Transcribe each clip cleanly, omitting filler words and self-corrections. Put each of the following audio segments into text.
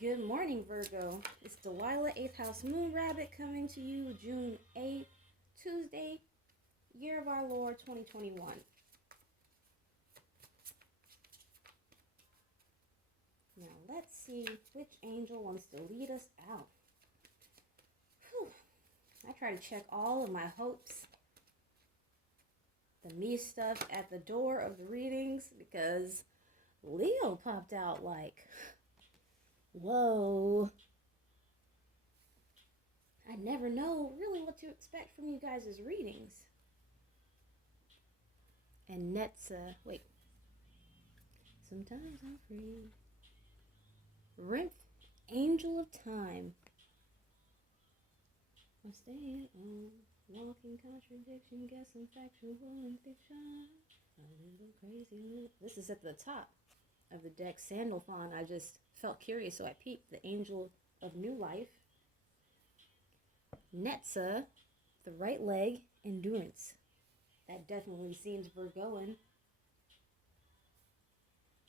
Good morning, Virgo. It's Delilah, 8th House Moon Rabbit, coming to you June 8th, Tuesday, year of our Lord 2021. Now, let's see which angel wants to lead us out. Whew. I try to check all of my hopes, the me stuff at the door of the readings, because Leo popped out like, whoa. I never know really what to expect from you guys' readings. And wait. Sometimes I'm free. Rimph, Angel of Time. I'm staying on, walking contradiction, guessing factual and fiction. A little crazy. This is at the top of the deck, Sandalphon. I just felt curious, so I peeked. The Angel of New Life. Netza, the right leg, endurance. That definitely seems Virgoan.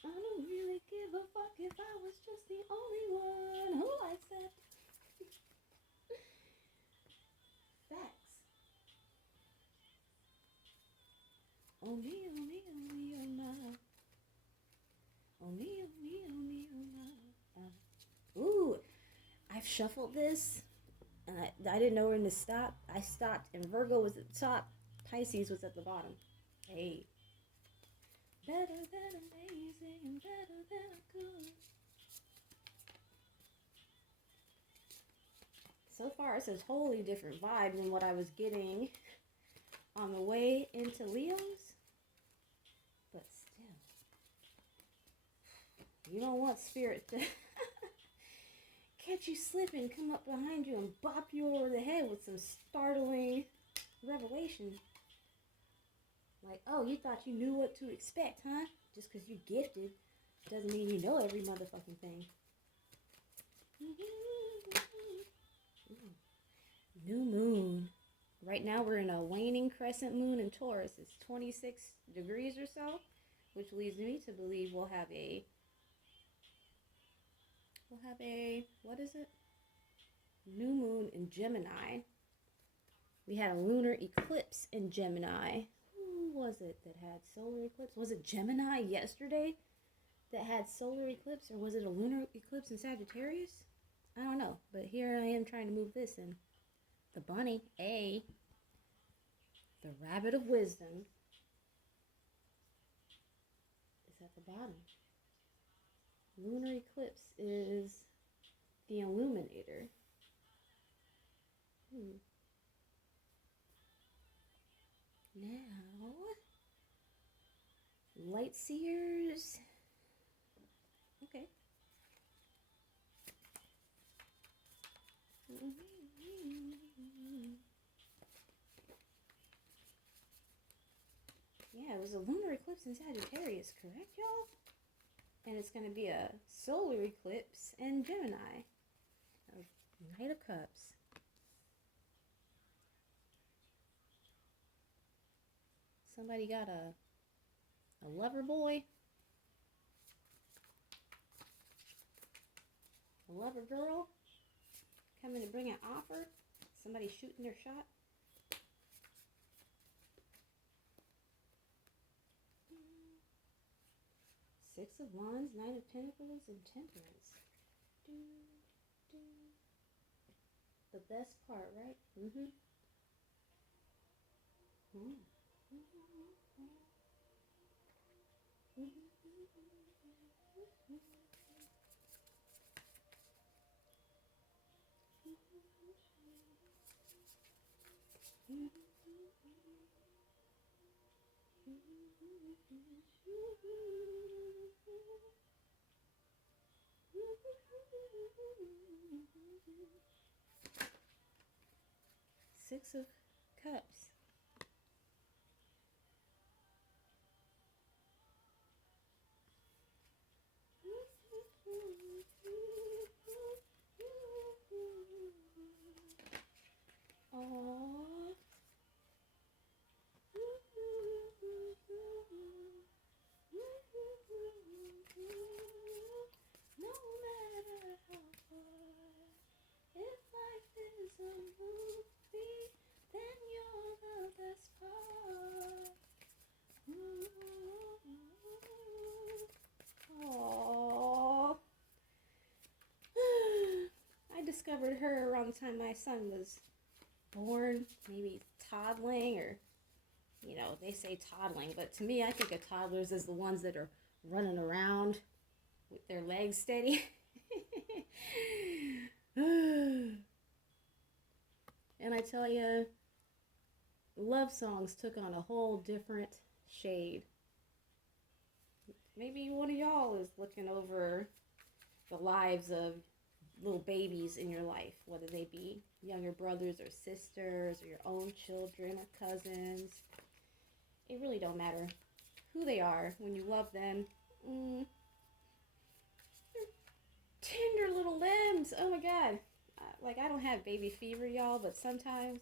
I don't really give a fuck if I was just the only one who likes that. Facts. Oh me, oh me, oh me, oh my. Oh me, oh me, oh me, oh my. Ooh, I've shuffled this, and I didn't know when to stop. I stopped, and Virgo was at the top. Pisces was at the bottom. Hey. Better than amazing and better than good. So far, it's a totally different vibe than what I was getting on the way into Leo's. But still, you don't want spirit to catch you slipping, come up behind you and bop you over the head with some startling revelation. Like, oh, you thought you knew what to expect, huh? Just because you're gifted doesn't mean you know every motherfucking thing. New moon. Right now we're in a waning crescent moon in Taurus. It's 26 degrees or so, which leads me to believe we'll have a, what is it? New moon in Gemini. We had a lunar eclipse in Gemini. Who was it that had solar eclipse? Was it Gemini yesterday that had solar eclipse, or was it a lunar eclipse in Sagittarius? I don't know, but here I am trying to move this in. The bunny, the rabbit of wisdom, is at the bottom. Lunar eclipse is the illuminator. Now, light seers. Okay. Yeah, it was a lunar eclipse in Sagittarius, correct, y'all? And it's going to be a solar eclipse in Gemini. Knight of Cups. Somebody got a lover boy? A lover girl? Coming to bring an offer? Somebody shooting their shot? Six of Wands, Nine of Pentacles, and Temperance. The best part, right? Six of Cups. Aww. No matter how discovered her around the time my son was born, maybe toddling, or, you know, they say toddling, but to me, I think of toddlers as the ones that are running around with their legs steady. And I tell you, love songs took on a whole different shade. Maybe one of y'all is looking over the lives of little babies in your life, whether they be younger brothers or sisters or your own children or cousins. It really don't matter who they are when you love them. Tender little limbs. Oh my God. Like, I don't have baby fever, y'all, but sometimes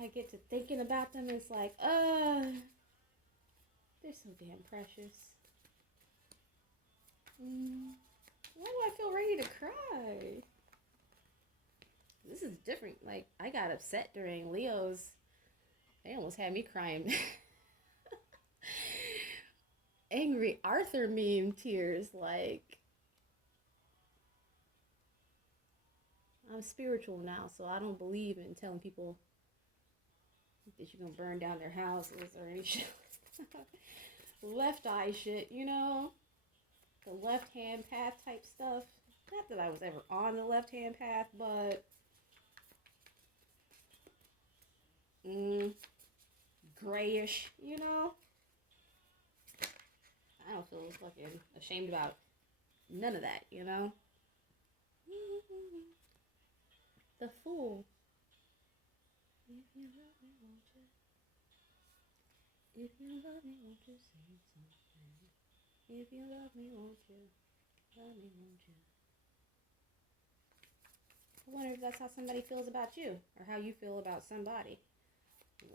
I get to thinking about them and it's like, they're so damn precious. Why do I feel ready to cry? This is different. Like, I got upset during Leo's. They almost had me crying. Angry Arthur meme tears. Like, I'm spiritual now, so I don't believe in telling people that you're gonna burn down their houses or any shit. Left eye shit, you know? The left hand path type stuff. Not that I was ever on the left hand path, but grayish, you know? I don't feel fucking ashamed about none of that, you know? The Fool. If you love me, won't you? If you love me, won't you say something? If you love me, won't you? Love me, won't you? I wonder if that's how somebody feels about you, or how you feel about somebody.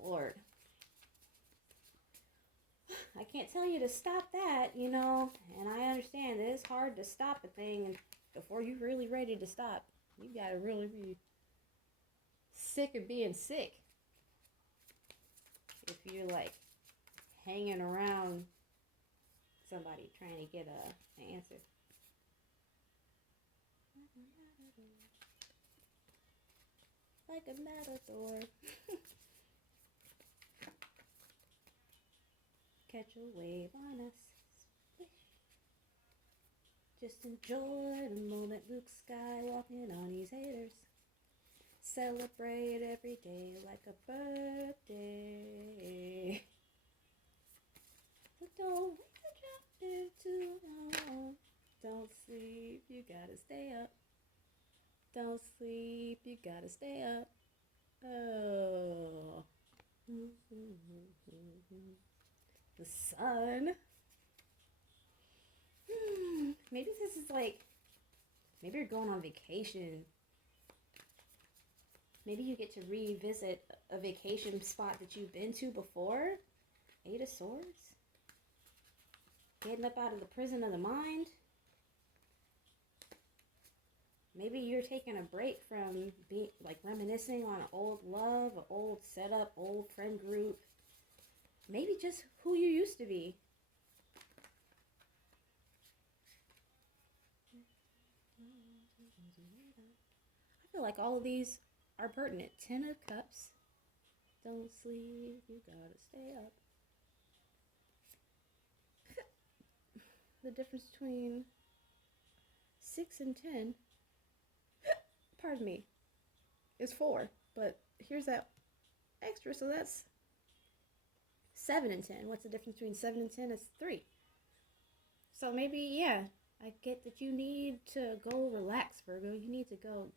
Lord. I can't tell you to stop that, you know, and I understand that it's hard to stop a thing, and before you're really ready to stop, you gotta really be sick of being sick. If you're like hanging around somebody trying to get an answer. Like a matador. Catch a wave on us. Just enjoy the moment, Luke Skywalking on these haters. Celebrate every day like a birthday. So don't wait to jump in too long. Don't sleep, you gotta stay up. Don't sleep, you gotta stay up. Oh. The sun. Maybe this is like, maybe you're going on vacation. Maybe you get to revisit a vacation spot that you've been to before. Eight of Swords. Getting up out of the prison of the mind. Maybe you're taking a break from being like reminiscing on an old love, an old setup, old friend group. Maybe just who you used to be. I feel like all of these are pertinent. 10 of Cups. Don't sleep, you gotta stay up. The difference between 6 and 10, pardon me, is 4. But here's that extra, so that's 7 and 10. What's the difference between 7 and 10? It's 3. So maybe, yeah, I get that you need to go relax, Virgo. You need to go,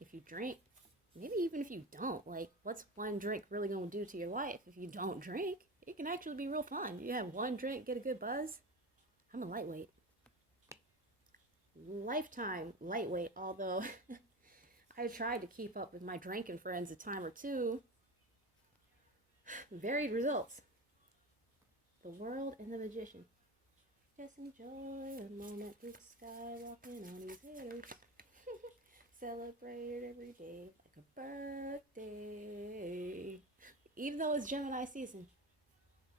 if you drink, maybe even if you don't, like, what's one drink really going to do to your life? If you don't drink, it can actually be real fun. You have one drink, get a good buzz. I'm a lightweight. Lifetime lightweight, although I tried to keep up with my drinking friends a time or two. Varied results. The World and the Magician. Just enjoy the moment, Luke Skywalking on these haters. Celebrate every day like a birthday. Even though it's Gemini season,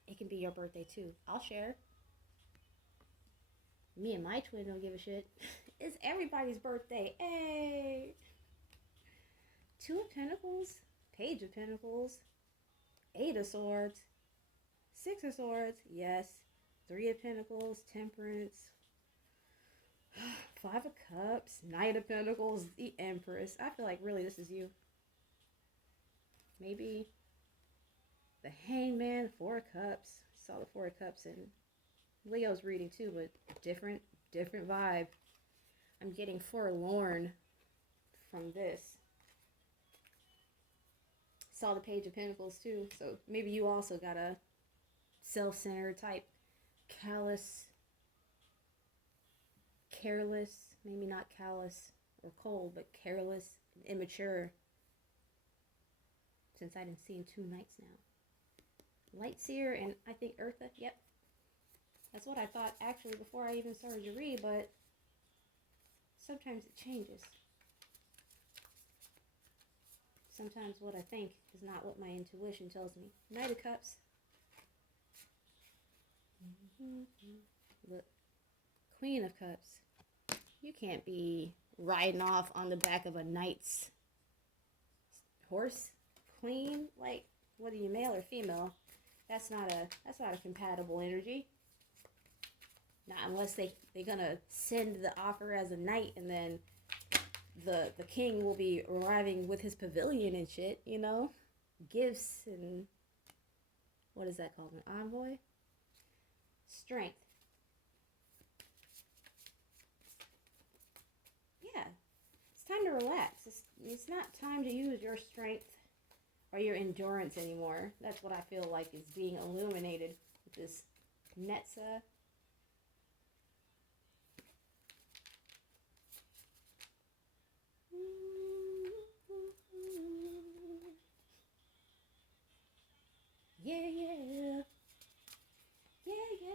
it can be your birthday too. I'll share. Me and my twin don't give a shit. It's everybody's birthday. Hey. Two of Pentacles, Page of Pentacles, Eight of Swords, Six of Swords, yes. Three of Pentacles, Temperance, Five of Cups, Knight of Pentacles, the Empress. I feel like really this is you. Maybe the Hangman, Four of Cups. Saw the Four of Cups in Leo's reading too, but different vibe. I'm getting forlorn from this. Saw the Page of Pentacles too, so maybe you also got a self-centered type, callous, careless, maybe not callous or cold, but careless, immature. Since I've been seeing two Knights now. Lightseer and I think Eartha, yep. That's what I thought actually before I even started to read, but sometimes it changes. Sometimes what I think is not what my intuition tells me. Knight of Cups. Look. Queen of Cups. You can't be riding off on the back of a knight's horse. Queen? Like, whether you male or female, that's not a compatible energy. Not unless they're gonna send the offer as a knight and then the king will be arriving with his pavilion and shit, you know? Gifts and what is that called? An envoy? Strength. Yeah. It's time to relax. It's not time to use your strength or your endurance anymore. That's what I feel like is being illuminated with this Netza. Yeah, yeah. Yeah, yeah.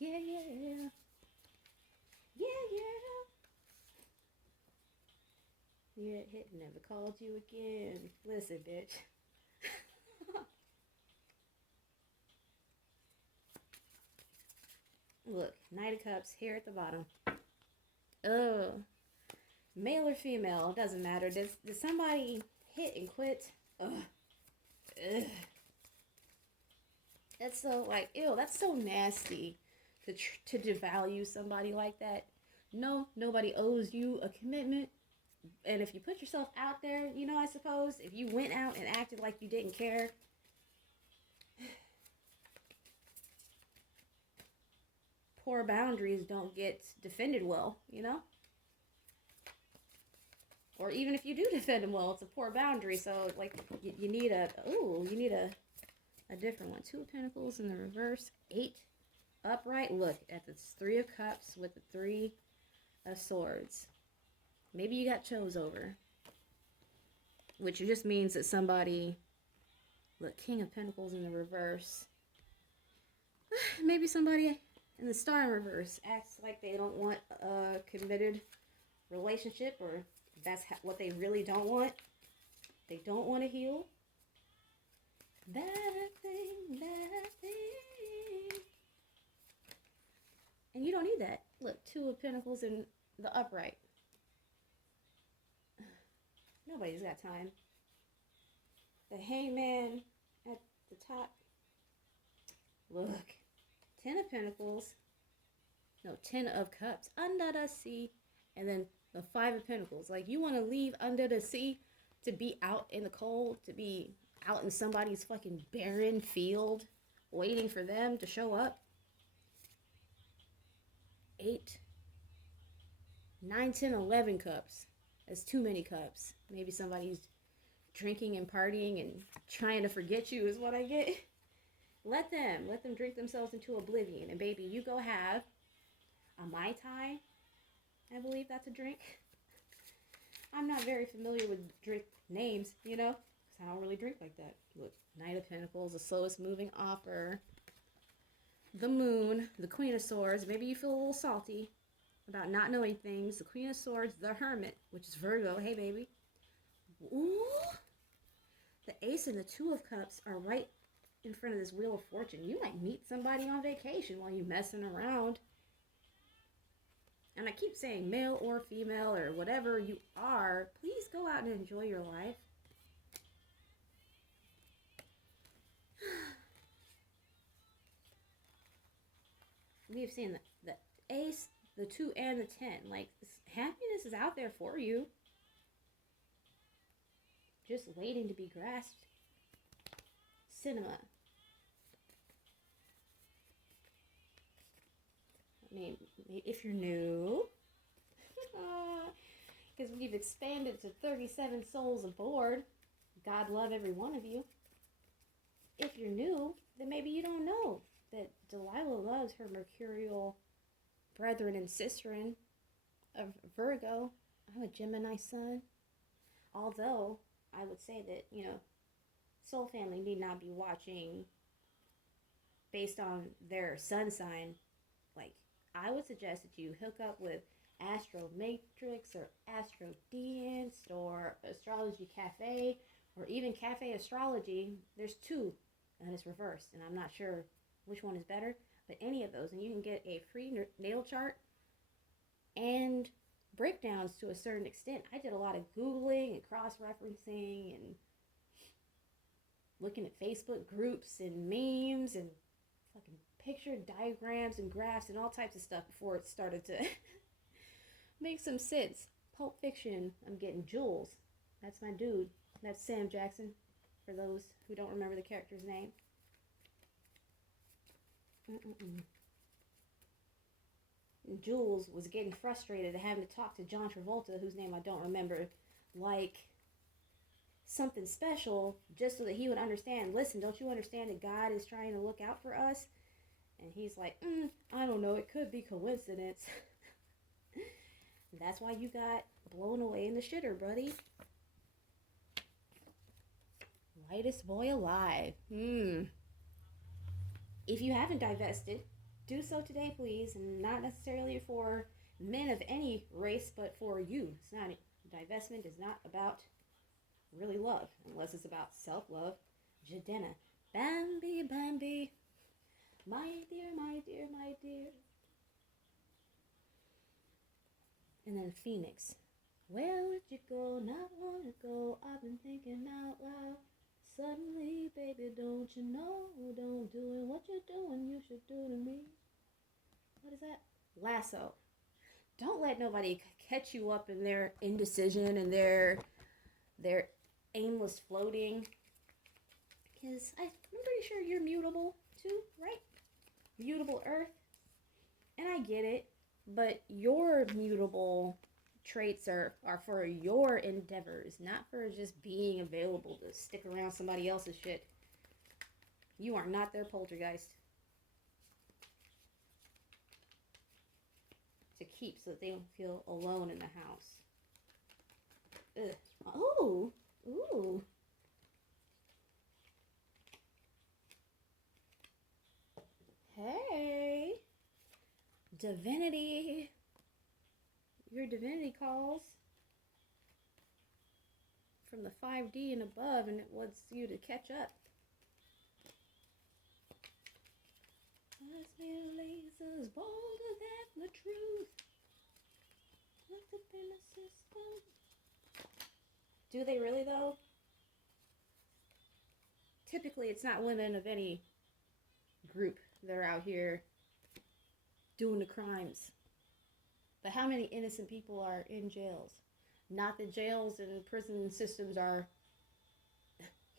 Yeah, yeah. Yeah, yeah. Yeah, it never called you again. Listen, bitch. Look, Knight of Cups here at the bottom. Oh, male or female, doesn't matter. Did somebody hit and quit? Ugh. Ugh. That's so like, ew, that's so nasty to devalue somebody like that. No, nobody owes you a commitment. And if you put yourself out there, you know, I suppose, if you went out and acted like you didn't care, poor boundaries don't get defended well, you know? Or even if you do defend them well, it's a poor boundary. So, like, you need a different one. Two of Pentacles in the reverse. Eight upright. Look at this Three of Cups with the Three of Swords. Maybe you got chose over. Which just means that somebody... Look, King of Pentacles in the reverse. Maybe somebody in the Star in reverse acts like they don't want a committed relationship, or that's what they really don't want. They don't want to heal. That thing. And you don't need that. Look, Two of Pentacles in the upright. Nobody's got time. The Hangman at the top. Look. Ten of Pentacles. No, Ten of Cups. Under the sea. And then the Five of Pentacles. Like, you want to leave under the sea to be out in the cold, to be out in somebody's fucking barren field, waiting for them to show up. 8, 9, 10, 11 cups. That's too many cups. Maybe somebody's drinking and partying and trying to forget you is what I get. Let them drink themselves into oblivion. And baby, you go have a Mai Tai. I believe that's a drink. I'm not very familiar with drink names, you know, because I don't really drink like that. Look, Knight of Pentacles, the slowest moving offer. The Moon, the Queen of Swords. Maybe you feel a little salty about not knowing things. The Queen of Swords, the Hermit, which is Virgo. Hey, baby. Ooh. The Ace and the Two of Cups are right in front of this Wheel of Fortune. You might meet somebody on vacation while you're messing around. and I keep saying male or female or whatever you are, please go out and enjoy your life. We've seen the ace, the 2, and the 10. Like, happiness is out there for you. Just waiting to be grasped. Cinema. I mean, if you're new, because we've expanded to 37 souls aboard. God love every one of you. If you're new, then maybe you don't know that Delilah loves her mercurial brethren and sisterin of Virgo. I'm a Gemini sun. Although, I would say that, soul family need not be watching based on their sun sign. Like, I would suggest that you hook up with Astro Matrix or Astro Dance or Astrology Cafe or even Cafe Astrology. There's 2 and it's reversed, and I'm not sure which one is better, but any of those, and you can get a free natal chart and breakdowns to a certain extent. I did a lot of Googling and cross-referencing and looking at Facebook groups and memes and fucking picture diagrams and graphs and all types of stuff before it started to make some sense. Pulp Fiction, I'm getting Jules. That's my dude. That's Sam Jackson, for those who don't remember the character's name. And Jules was getting frustrated at having to talk to John Travolta, whose name I don't remember, like something special, just so that he would understand. Listen, don't you understand that God is trying to look out for us? And he's like, I don't know, it could be coincidence. That's why you got blown away in the shitter, buddy. Lightest boy alive. If you haven't divested, do so today, please. And not necessarily for men of any race, but for you. It's not, divestment is not about really love, unless it's about self-love. Jadena. Bambi, Bambi. My dear, my dear, my dear. And then Phoenix. Where would you go not long ago? I've been thinking out loud. Suddenly, baby, don't you know? Don't do it. What you're doing, you should do to me. What is that? Lasso. Don't let nobody catch you up in their indecision and their aimless floating. Because I'm pretty sure you're mutable too, right? Mutable Earth. And I get it. But your mutable traits are for your endeavors, not for just being available to stick around somebody else's shit. You are not their poltergeist to keep so that they don't feel alone in the house. Ugh. Oh, ooh. Hey, divinity. Your divinity calls from the 5D and above, and it wants you to catch up. Lasers bolder than the truth. Looked up in the system. Do they really, though? Typically, it's not women of any group that are out here doing the crimes. But how many innocent people are in jails? Not that jails and prison systems are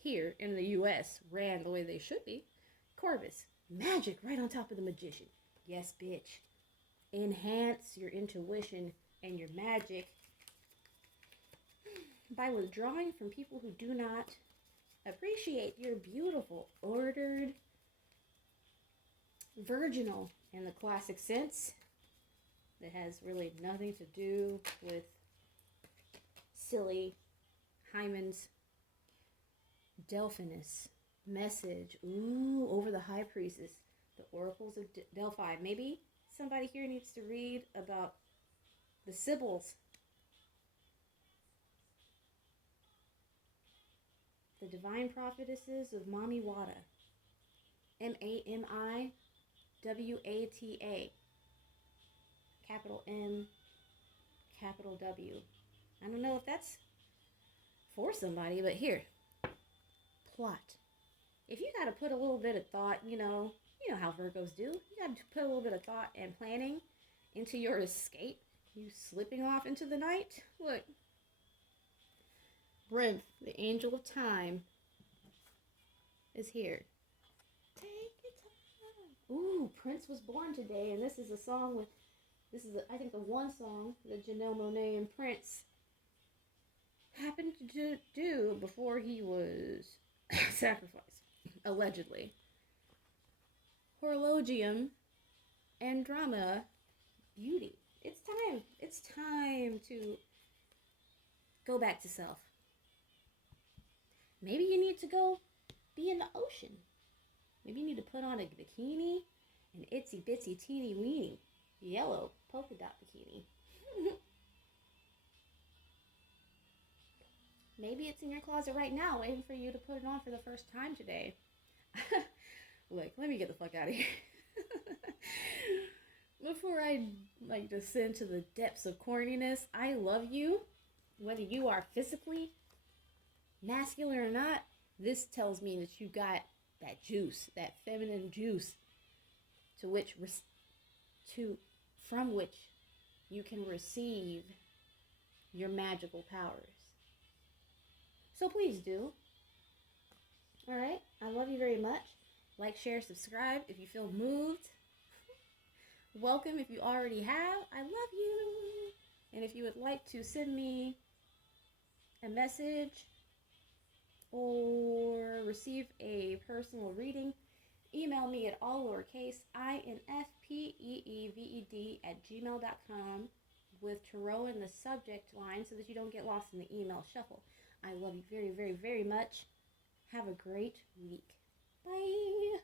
here in the U.S. ran the way they should be. Corvus, magic right on top of the magician. Yes, bitch. Enhance your intuition and your magic by withdrawing from people who do not appreciate your beautiful, ordered, virginal in the classic sense. That has really nothing to do with silly hymens. Delphinus message. Ooh, over the high priestess. The oracles of Delphi. Maybe somebody here needs to read about the Sibyls. The divine prophetesses of Mami Wata. Mamiwata. capital M, capital W. I don't know if that's for somebody, but here, plot. If you got to put a little bit of thought, you know how Virgos do. You got to put a little bit of thought and planning into your escape. You slipping off into the night. Look, Brinth, the angel of time, is here. Take your time. Ooh, Prince was born today, and this is a song with. This is, I think, the one song that Janelle Monáe and Prince happened to do before he was sacrificed, allegedly. Horologium, Andromeda, beauty. It's time. It's time to go back to self. Maybe you need to go be in the ocean. Maybe you need to put on a bikini, an itsy bitsy teeny weeny yellow polka dot bikini. Maybe it's in your closet right now, waiting for you to put it on for the first time today. Look, let me get the fuck out of here. Before I descend to the depths of corniness, I love you. Whether you are physically masculine or not, this tells me that you got that juice, that feminine juice, from which you can receive your magical powers. So please do. All right, I love you very much. Like, share, subscribe if you feel moved. Welcome if you already have. I love you. And if you would like to send me a message or receive a personal reading, email me at all lowercase infpeeved@gmail.com with tarot in the subject line so that you don't get lost in the email shuffle. I love you very, very, very much. Have a great week. Bye.